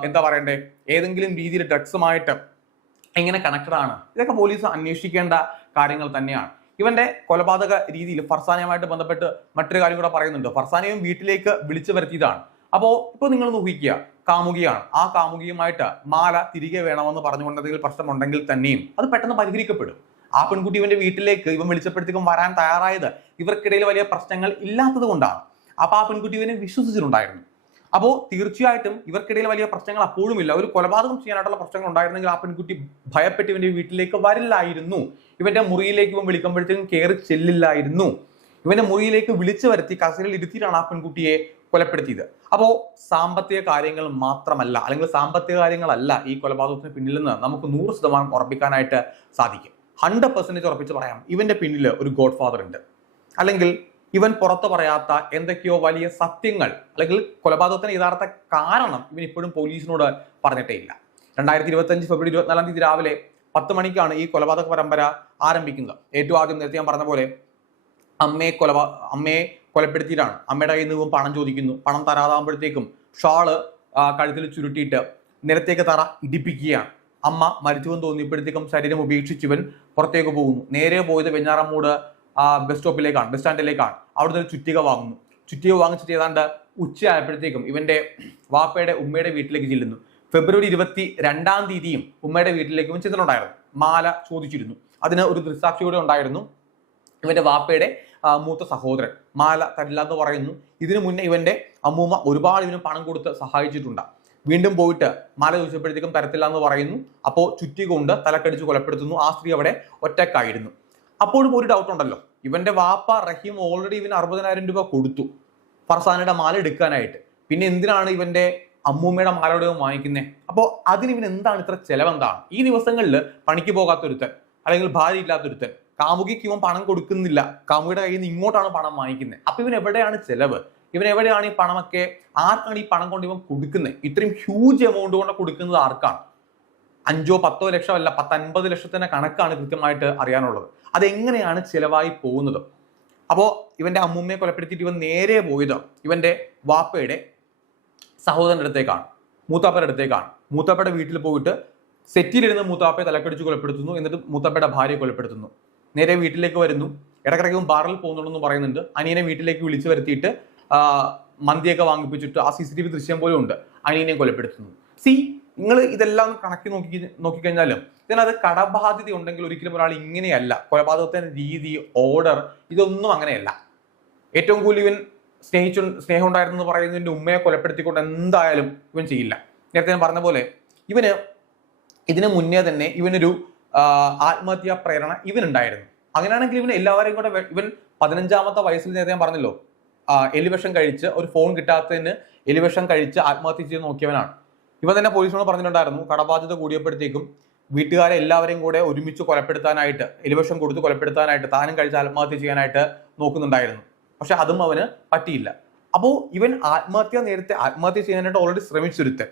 എന്താ പറയണ്ടേ, ഏതെങ്കിലും രീതിയിൽ ഡ്രഗ്സുമായിട്ട് എങ്ങനെ കണക്റ്റഡ് ആണ്? ഇതൊക്കെ പോലീസ് അന്വേഷിക്കേണ്ട കാര്യങ്ങൾ തന്നെയാണ്. ഇവന്റെ കൊലപാതക രീതിയിൽ ഫർസാനയുമായിട്ട് ബന്ധപ്പെട്ട് മറ്റൊരു കാര്യം കൂടെ പറയുന്നുണ്ട്. ഫർസാനയും വീട്ടിലേക്ക് വിളിച്ചു വരുത്തിയതാണ്. അപ്പോ ഇപ്പൊ നിങ്ങൾ ഊഹിക്കുക, കാമുകിയാണ്. ആ കാമുകിയുമായിട്ട് മാല തിരികെ വേണമെന്ന് പറഞ്ഞുകൊണ്ട് എന്തെങ്കിലും പ്രശ്നമുണ്ടെങ്കിൽ തന്നെയും അത് പെട്ടെന്ന് പരിഹരിക്കപ്പെടും. ആ പെൺകുട്ടി ഇവന്റെ വീട്ടിലേക്ക് ഇവൻ വിളിച്ചപ്പോഴത്തേക്കും വരാൻ തയ്യാറായത് ഇവർക്കിടയിൽ വലിയ പ്രശ്നങ്ങൾ ഇല്ലാത്തത് കൊണ്ടാണ്. അപ്പൊ ആ പെൺകുട്ടി ഇവനെ വിശ്വസിച്ചിട്ടുണ്ടായിരുന്നു. അപ്പോൾ തീർച്ചയായിട്ടും ഇവർക്കിടയിൽ വലിയ പ്രശ്നങ്ങൾ അപ്പോഴും ഇല്ല. ഒരു കൊലപാതകം ചെയ്യാനായിട്ടുള്ള പ്രശ്നങ്ങൾ ഉണ്ടായിരുന്നെങ്കിൽ ആ പെൺകുട്ടി ഭയപ്പെട്ട് ഇവന്റെ വീട്ടിലേക്ക് വരില്ലായിരുന്നു. ഇവന്റെ മുറിയിലേക്ക് ഇവൻ വിളിക്കുമ്പോഴത്തേക്കും കയറി ചെല്ലില്ലായിരുന്നു. ഇവന്റെ മുറിയിലേക്ക് വിളിച്ചു വരുത്തി കസേരയിൽ ഇരുത്തിയിട്ടാണ് ആ പെൺകുട്ടിയെ കൊലപ്പെടുത്തിയത്. അപ്പോൾ സാമ്പത്തിക കാര്യങ്ങൾ മാത്രമല്ല, അല്ലെങ്കിൽ സാമ്പത്തിക കാര്യങ്ങളല്ല ഈ കൊലപാതകത്തിന് പിന്നിലെന്ന് നമുക്ക് 100% ഉറപ്പിക്കാനായിട്ട് സാധിക്കും. 100% ഉറപ്പിച്ച് പറയാം, ഇവന്റെ പിന്നിൽ ഒരു ഗോഡ് ഫാദർ ഉണ്ട്. അല്ലെങ്കിൽ ഇവൻ പുറത്തു പറയാത്ത എന്തൊക്കെയോ വലിയ സത്യങ്ങൾ, അല്ലെങ്കിൽ കൊലപാതകത്തിന് യഥാർത്ഥ കാരണം ഇവൻ ഇപ്പോഴും പോലീസിനോട് പറഞ്ഞിട്ടേ ഇല്ല. 2025 ഫെബ്രുവരി 24-ാം തീയതി രാവിലെ 10 മണിക്കാണ് ഈ കൊലപാതക പരമ്പര ആരംഭിക്കുന്നത്. ഏറ്റവും ആദ്യം നേരത്തെ ഞാൻ പറഞ്ഞ പോലെ അമ്മയെ കൊലപ്പെടുത്തിയിട്ടാണ്. അമ്മയുടെ കയ്യിൽ നിന്ന് പണം ചോദിക്കുന്നു. പണം തരാതാകുമ്പോഴത്തേക്കും ഷാള് കഴുത്തിൽ ചുരുട്ടിയിട്ട് നിലത്തേക്ക് തറ ഇടിപ്പിക്കുകയാണ്. അമ്മ മരിച്ചുവെന്ന് തോന്നിയപ്പോഴത്തേക്കും ശരീരം ഉപേക്ഷിച്ച് ഇവൻ പുറത്തേക്ക് പോകുന്നു. നേരെ പോയത് വെഞ്ഞാറമ്മൂട് ബസ് സ്റ്റാൻഡിലേക്കാണ്. അവിടുന്ന് ഒരു ചുറ്റിക വാങ്ങുന്നു. ചുറ്റിക വാങ്ങിച്ചിട്ട് ഏതാണ്ട് ഉച്ചയായപ്പോഴത്തേക്കും ഇവന്റെ വാപ്പയുടെ ഉമ്മയുടെ വീട്ടിലേക്ക് ചെല്ലുന്നു. ഫെബ്രുവരി 22-ാം തീയതിയും ഉമ്മയുടെ വീട്ടിലേക്ക് ഇവൻ ചെന്നിട്ടുണ്ടായിരുന്നു. മാല ചോദിച്ചിരുന്നു. അതിന് ഒരു ദൃക്സാക്ഷി കൂടെ ഉണ്ടായിരുന്നു. ഇവന്റെ വാപ്പയുടെ മൂത്ത സഹോദരൻ മാല തരില്ല എന്ന് പറയുന്നു. ഇതിനു മുന്നേ ഇവന്റെ അമ്മൂമ്മ ഒരുപാട് ഇവന് പണം കൊടുത്ത് സഹായിച്ചിട്ടുണ്ട്. വീണ്ടും പോയിട്ട് മാല ചോദിച്ചപ്പോഴത്തേക്കും തരത്തില്ല എന്ന് പറയുന്നു. അപ്പോൾ ചുറ്റിക കൊണ്ട് തലക്കടിച്ച് കൊലപ്പെടുത്തുന്നു. ആ സ്ത്രീ അവിടെ ഒറ്റക്കായിരുന്നു. അപ്പോഴും ഒരു ഡൗട്ട് ഉണ്ടല്ലോ, ഇവന്റെ വാപ്പ റഹീം ഓൾറെഡി ഇവന് 60,000 രൂപ കൊടുത്തു ഫർസാനയുടെ മാല എടുക്കാനായിട്ട്. പിന്നെ എന്തിനാണ് ഇവന്റെ അമ്മൂമ്മയുടെ മാലയുടെ വാങ്ങിക്കുന്നത്? അപ്പോൾ അതിന് ഇവൻ എന്താണ് ഇത്ര ചെലവെന്താണ്? ഈ ദിവസങ്ങളിൽ പണിക്ക് പോകാത്തൊരുത്തൻ, അല്ലെങ്കിൽ ഭാര്യ ഇല്ലാത്തൊരുത്തൻ, കാമുകിക്ക് ഇവൻ പണം കൊടുക്കുന്നില്ല, കാമുകിയുടെ കയ്യിൽ നിന്ന് ഇങ്ങോട്ടാണ് പണം വാങ്ങിക്കുന്നത്. അപ്പൊ ഇവൻ എവിടെയാണ് ചെലവ്? ഇവൻ എവിടെയാണ് ഈ പണമൊക്കെ? ആർക്കാണ് ഈ പണം കൊണ്ട് ഇവൻ കൊടുക്കുന്നത്? ഇത്രയും ഹ്യൂജ് എമൗണ്ട് കൊണ്ട് കൊടുക്കുന്നത് ആർക്കാണ്? 5-10 ലക്ഷമല്ല, 10-50 ലക്ഷത്തിന്റെ കണക്കാണ് കൃത്യമായിട്ട് അറിയാനുള്ളത്. അതെങ്ങനെയാണ് ചിലവായി പോകുന്നത്? അപ്പോൾ ഇവന്റെ അമ്മൂമ്മയെ കൊലപ്പെടുത്തിയിട്ട് ഇവൻ നേരെ പോയത് ഇവന്റെ വാപ്പയുടെ സഹോദരന്റെ അടുത്തേക്കാണ്, മൂത്താപ്പയുടെ അടുത്തേക്കാണ്. മൂത്താപ്പയുടെ വീട്ടിൽ പോയിട്ട് സെറ്റിലിരുന്ന് മൂത്താപ്പയെ തലക്കടിച്ച് കൊലപ്പെടുത്തുന്നു. എന്നിട്ട് മൂത്താപ്പയുടെ ഭാര്യയെ കൊലപ്പെടുത്തുന്നു. നേരെ വീട്ടിലേക്ക് വരുന്നു. ഇടക്കിടയ്ക്കും ബാറിൽ പോകുന്നുണ്ടെന്ന് പറയുന്നുണ്ട്. അനിയനെ വീട്ടിലേക്ക് വിളിച്ചു വരുത്തിയിട്ട് മന്തിയൊക്കെ വാങ്ങിപ്പിച്ചിട്ട് ആ CCTV ദൃശ്യം പോലും ഉണ്ട്. അനിയനെ കൊലപ്പെടുത്തുന്നു. നിങ്ങൾ ഇതെല്ലാം കണക്കി നോക്കിക്കഴിഞ്ഞാലും ഇതിനകത്ത് കടബാധ്യത ഉണ്ടെങ്കിൽ ഒരിക്കലും ഒരാൾ ഇങ്ങനെയല്ല. കൊലപാതകത്തിന്റെ രീതി, ഓർഡർ, ഇതൊന്നും അങ്ങനെയല്ല. ഏറ്റവും കൂടുതൽ ഇവൻ സ്നേഹം ഉണ്ടായിരുന്നു എന്ന് പറയുന്നതിന്റെ ഉമ്മയെ കൊലപ്പെടുത്തിക്കൊണ്ട് എന്തായാലും ഇവൻ ചെയ്യില്ല. നേരത്തെ ഞാൻ പറഞ്ഞ പോലെ ഇതിന് മുന്നേ തന്നെ ഇവനൊരു ആത്മഹത്യാ പ്രേരണ ഇവനുണ്ടായിരുന്നു. അങ്ങനെയാണെങ്കിൽ ഇവൻ എല്ലാവരെയും കൂടെ ഇവൻ 15ാമത്തെ വയസ്സിൽ നേരത്തെ ഞാൻ പറഞ്ഞല്ലോ എലിവിഷം കഴിച്ച് ഒരു ഫോൺ കിട്ടാത്തതിന് എലിവിഷം കഴിച്ച് ആത്മഹത്യ ചെയ്ത് നോക്കിയവനാണ്. ഇവൻ തന്നെ പോലീസിനോട് പറഞ്ഞിട്ടുണ്ടായിരുന്നു കടബാധ്യത കൂടിയപ്പോഴത്തേക്കും വീട്ടുകാരെ എല്ലാവരെയും കൂടെ ഒരുമിച്ച് കൊലപ്പെടുത്താനായിട്ട്, എലിവിഷം കൊടുത്ത് കൊലപ്പെടുത്താനായിട്ട്, താനും കഴിച്ച് ആത്മഹത്യ ചെയ്യാനായിട്ട് നോക്കുന്നുണ്ടായിരുന്നു. പക്ഷെ അതും അവന് പറ്റിയില്ല. അപ്പോൾ ഇവൻ നേരത്തെ ആത്മഹത്യ ചെയ്യാനായിട്ട് ഓൾറെഡി ശ്രമിച്ചൊരുത്തൻ,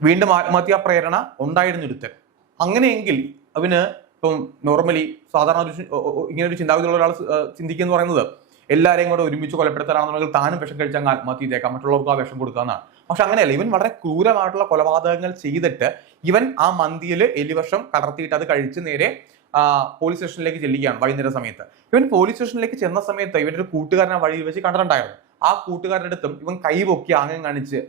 വീണ്ടും ആത്മഹത്യാ പ്രേരണ ഉണ്ടായിരുന്നൊരുത്തൻ. അങ്ങനെയെങ്കിൽ അവന് ഇപ്പം നോർമലി സാധാരണ ഇങ്ങനെ ഒരു ചിന്താഗതിയുള്ള ഒരാൾ ചിന്തിക്കുന്ന പറയുന്നത് എല്ലാവരെയും കൂടെ ഒരുമിച്ച് കൊലപ്പെടുത്താനാണെന്നുണ്ടെങ്കിൽ താനും വിഷം കഴിച്ച് അങ്ങ് ആത്മഹത്യ ചെയ്തേക്കാം, മറ്റുള്ളവർക്ക് ആ വിഷം കൊടുക്കാന്നാണ്. പക്ഷെ അങ്ങനെയല്ല. ഇവൻ വളരെ ക്രൂരമായിട്ടുള്ള കൊലപാതകങ്ങൾ ചെയ്തിട്ട് ഇവൻ ആ മന്തിയിൽ എലിവിഷം കലർത്തിയിട്ട് അത് കഴിച്ച് നേരെ പോലീസ് സ്റ്റേഷനിലേക്ക് ചെല്ലുകയാണ് വൈകുന്നേര സമയത്ത്. ഇവൻ പോലീസ് സ്റ്റേഷനിലേക്ക് ചെന്ന സമയത്ത് ഇവന്റെ ഒരു കൂട്ടുകാരനെ വഴിയിൽ വെച്ച് കണ്ടിട്ടുണ്ടായിരുന്നു. ആ കൂട്ടുകാരുടെ അടുത്തും ഇവൻ കൈപൊക്കി ആംഗ്യം കാണിച്ച്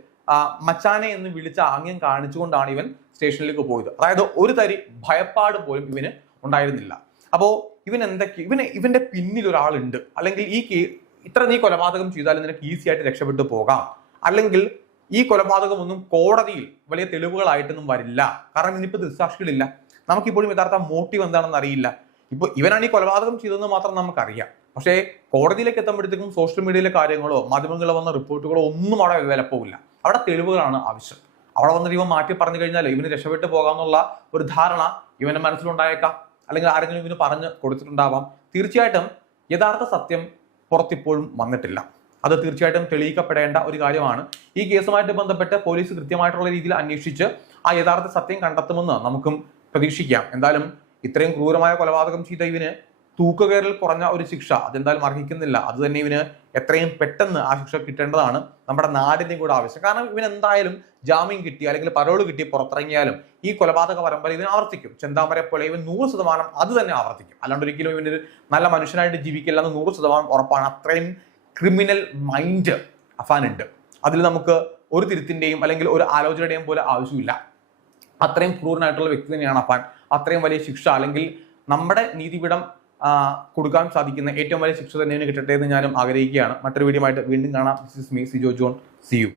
മച്ചാനെ എന്ന് വിളിച്ച ആംഗ്യം കാണിച്ചുകൊണ്ടാണ് ഇവൻ സ്റ്റേഷനിലേക്ക് പോയത്. അതായത് ഒരു തരി ഭയപ്പാട് പോലും ഇവന് ഉണ്ടായിരുന്നില്ല. അപ്പോ ഇവന്റെ പിന്നിൽ ഒരാളുണ്ട്, അല്ലെങ്കിൽ നീ കൊലപാതകം ചെയ്താലും നിനക്ക് ഈസി ആയിട്ട് രക്ഷപ്പെട്ടു പോകാം, അല്ലെങ്കിൽ ഈ കൊലപാതകം ഒന്നും കോടതിയിൽ വലിയ തെളിവുകളായിട്ടൊന്നും വരില്ല, കാരണം ഇനിയിപ്പോ ദൃക്സാക്ഷികളില്ല, നമുക്കിപ്പോഴും യഥാർത്ഥ മോട്ടീവ് എന്താണെന്ന് അറിയില്ല. ഇപ്പൊ ഇവനാണ് ഈ കൊലപാതകം ചെയ്തതെന്ന് മാത്രം നമുക്കറിയാം. പക്ഷേ കോടതിയിലേക്ക് എത്തുമ്പോഴത്തേക്കും സോഷ്യൽ മീഡിയയിലെ കാര്യങ്ങളോ മാധ്യമങ്ങളിൽ വന്ന റിപ്പോർട്ടുകളോ ഒന്നും അവിടെ വിലപ്പോവില്ല. അവിടെ തെളിവുകളാണ് ആവശ്യം. അവിടെ വന്നിട്ട് ഇവൻ മാറ്റി പറഞ്ഞു കഴിഞ്ഞാൽ ഇവന് രക്ഷപ്പെട്ടു പോകാമെന്നുള്ള ഒരു ധാരണ ഇവന്റെ മനസ്സിലുണ്ടായേക്കാം, അല്ലെങ്കിൽ ആരെങ്കിലും ഇവന് പറഞ്ഞു കൊടുത്തിട്ടുണ്ടാവാം. തീർച്ചയായിട്ടും യഥാർത്ഥ സത്യം പുറത്തിപ്പോഴും വന്നിട്ടില്ല. അത് തീർച്ചയായിട്ടും തെളിയിക്കപ്പെടേണ്ട ഒരു കാര്യമാണ്. ഈ കേസുമായിട്ട് ബന്ധപ്പെട്ട് പോലീസ് കൃത്യമായിട്ടുള്ള രീതിയിൽ അന്വേഷിച്ച് ആ യഥാർത്ഥ സത്യം കണ്ടെത്തുമെന്ന് നമുക്കും പ്രതീക്ഷിക്കാം. എന്തായാലും ഇത്രയും ക്രൂരമായ കൊലപാതകം ചെയ്ത ഇവന് തൂക്കുകയറിൽ കുറഞ്ഞ ഒരു ശിക്ഷ അതെന്തായാലും അർഹിക്കുന്നില്ല. അത് തന്നെ ഇവന് എത്രയും പെട്ടെന്ന് ആ ശിക്ഷ കിട്ടേണ്ടതാണ് നമ്മുടെ നാടിന്റെ കൂടെ ആവശ്യം. കാരണം ഇവൻ എന്തായാലും ജാമ്യം കിട്ടി അല്ലെങ്കിൽ പരോള് കിട്ടി പുറത്തിറങ്ങിയാലും ഈ കൊലപാതക പരമ്പര ഇവൻ ആവർത്തിക്കും. ചെന്താമരെ പോലെ ഇവൻ 100% അത് തന്നെ ആവർത്തിക്കും. അല്ലാണ്ട് ഒരിക്കലും ഇവനൊരു നല്ല മനുഷ്യനായിട്ട് ജീവിക്കില്ല എന്ന് 100% ഉറപ്പാണ്. അത്രയും ക്രിമിനൽ മൈൻഡ് അഫാനുണ്ട്. അതിൽ നമുക്ക് ഒരു തിരുത്തിന്റെയും അല്ലെങ്കിൽ ഒരു ആലോചനയുടെയും പോലെ ആവശ്യമില്ല. അത്രയും ക്രൂരനായിട്ടുള്ള വ്യക്തി തന്നെയാണ് അഫാൻ. അത്രയും വലിയ ശിക്ഷ അല്ലെങ്കിൽ നമ്മുടെ നീതിപീഠം കൊടുക്കാൻ സാധിക്കുന്ന ഏറ്റവും വലിയ ശിക്ഷ തന്നെ കിട്ടട്ടെ എന്ന് ഞാനും ആഗ്രഹിക്കുകയാണ്. മറ്റൊരു വീഡിയോ ആയിട്ട് വീണ്ടും കാണാം. This is me, Sijo John. See U.